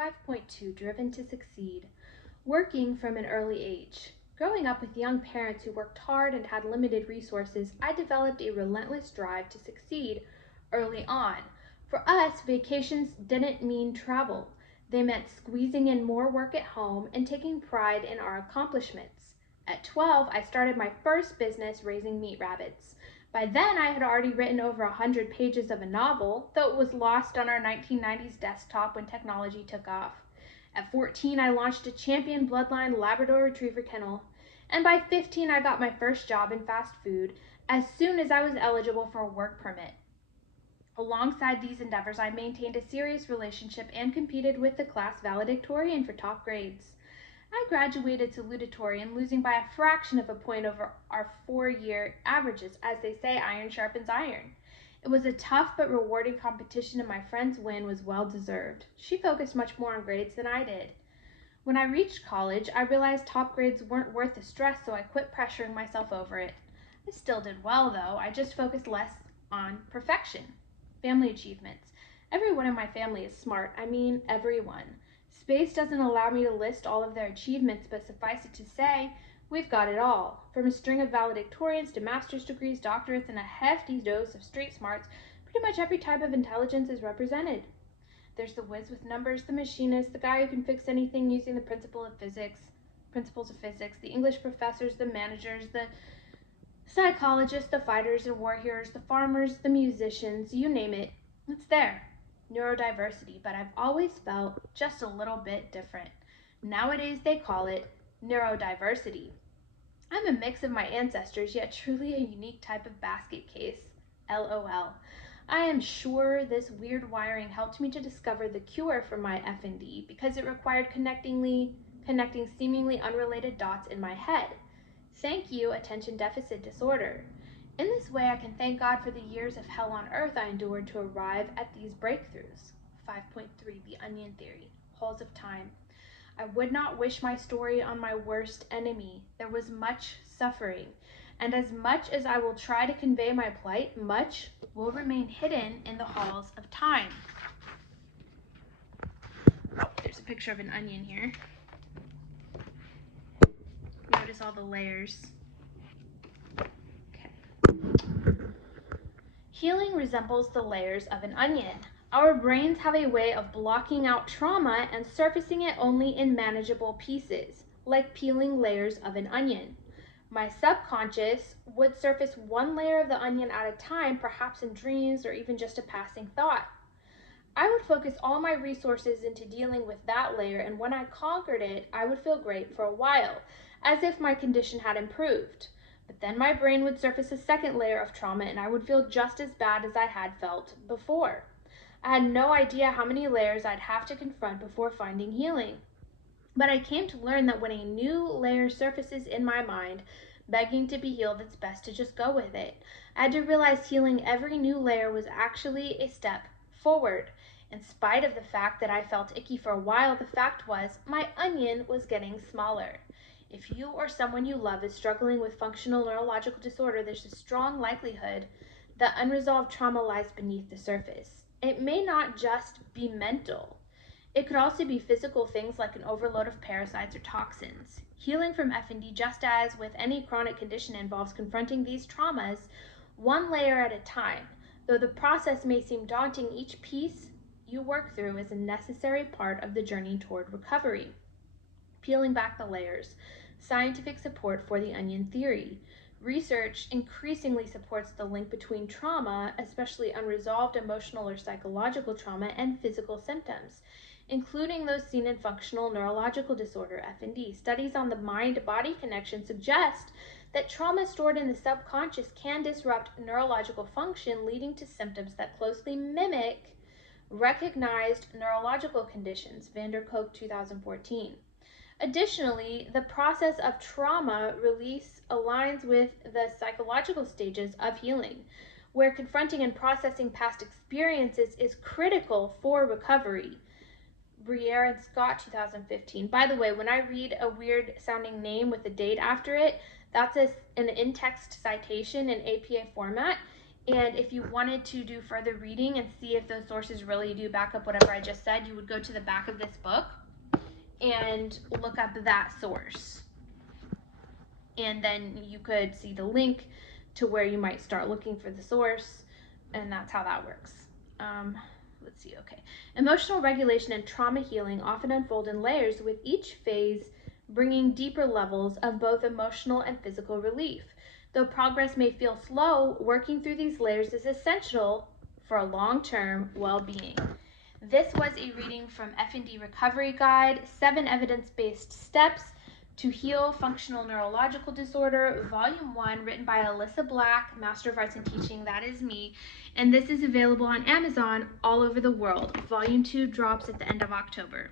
5.2 Driven to Succeed. Working from an early age. Growing up with young parents who worked hard and had limited resources, I developed a relentless drive to succeed early on. For us, vacations didn't mean travel. They meant squeezing in more work at home and taking pride in our accomplishments. At 12, I started my first business raising meat rabbits. By then, I had already written over 100 pages of a novel, though it was lost on our 1990s desktop when technology took off. At 14, I launched a champion bloodline Labrador Retriever kennel. And by 15, I got my first job in fast food as soon as I was eligible for a work permit. Alongside these endeavors, I maintained a serious relationship and competed with the class valedictorian for top grades. I graduated salutatorian, losing by a fraction of a point over our 4-year averages. As they say, iron sharpens iron. It was a tough but rewarding competition, and my friend's win was well deserved. She focused much more on grades than I did. When I reached college, I realized top grades weren't worth the stress, so I quit pressuring myself over it. I still did well, though. I just focused less on perfection. Family achievements. Everyone in my family is smart. I mean, everyone. Space doesn't allow me to list all of their achievements, but suffice it to say, we've got it all. From a string of valedictorians to master's degrees, doctorates, and a hefty dose of street smarts, pretty much every type of intelligence is represented. There's the whiz with numbers, the machinist, the guy who can fix anything using the principles of physics, the English professors, the managers, the psychologists, the fighters and war heroes, the farmers, the musicians, you name it, it's there. Neurodiversity, but I've always felt just a little bit different. Nowadays they call it neurodiversity. I'm a mix of my ancestors, yet truly a unique type of basket case. LOL. I am sure this weird wiring helped me to discover the cure for my FND because it required connecting seemingly unrelated dots in my head. Thank you, attention deficit disorder. In this way, I can thank God for the years of hell on earth I endured to arrive at these breakthroughs. 5.3 The Onion Theory. Holes of Time. I would not wish my story on my worst enemy. There was much suffering, and as much as I will try to convey my plight, much will remain hidden in the halls of time. Oh, there's a picture of an onion here. Notice all the layers. Healing resembles the layers of an onion. Our brains have a way of blocking out trauma and surfacing it only in manageable pieces, like peeling layers of an onion. My subconscious would surface one layer of the onion at a time, perhaps in dreams or even just a passing thought. I would focus all my resources into dealing with that layer, and when I conquered it, I would feel great for a while, as if my condition had improved. But then my brain would surface a second layer of trauma, and I would feel just as bad as I had felt before. I had no idea how many layers I'd have to confront before finding healing. But I came to learn that when a new layer surfaces in my mind, begging to be healed, it's best to just go with it. I had to realize healing every new layer was actually a step forward. In spite of the fact that I felt icky for a while, the fact was my onion was getting smaller. If you or someone you love is struggling with functional neurological disorder, there's a strong likelihood that unresolved trauma lies beneath the surface. It may not just be mental. It could also be physical things like an overload of parasites or toxins. Healing from FND, just as with any chronic condition, involves confronting these traumas one layer at a time. Though the process may seem daunting, each piece you work through is a necessary part of the journey toward recovery. Peeling back the layers. Scientific support for the onion theory. Research increasingly supports the link between trauma, especially unresolved emotional or psychological trauma, and physical symptoms, including those seen in functional neurological disorder, FND. Studies on the mind-body connection suggest that trauma stored in the subconscious can disrupt neurological function, leading to symptoms that closely mimic recognized neurological conditions, Van der Kolk 2014. Additionally, the process of trauma release aligns with the psychological stages of healing, where confronting and processing past experiences is critical for recovery. Briere and Scott 2015. By the way, when I read a weird sounding name with a date after it, that's an in-text citation in APA format. And if you wanted to do further reading and see if those sources really do back up whatever I just said, you would go to the back of this book and look up that source. And then you could see the link to where you might start looking for the source, and that's how that works. Let's see, okay. Emotional regulation and trauma healing often unfold in layers, with each phase bringing deeper levels of both emotional and physical relief. Though progress may feel slow, working through these layers is essential for a long-term well-being. This was a reading from FND Recovery Guide, 7 Evidence-Based Steps to Heal Functional Neurological Disorder, Volume 1, written by Alyssa Black, Master of Arts in Teaching, that is me, and this is available on Amazon all over the world. Volume 2 drops at the end of October.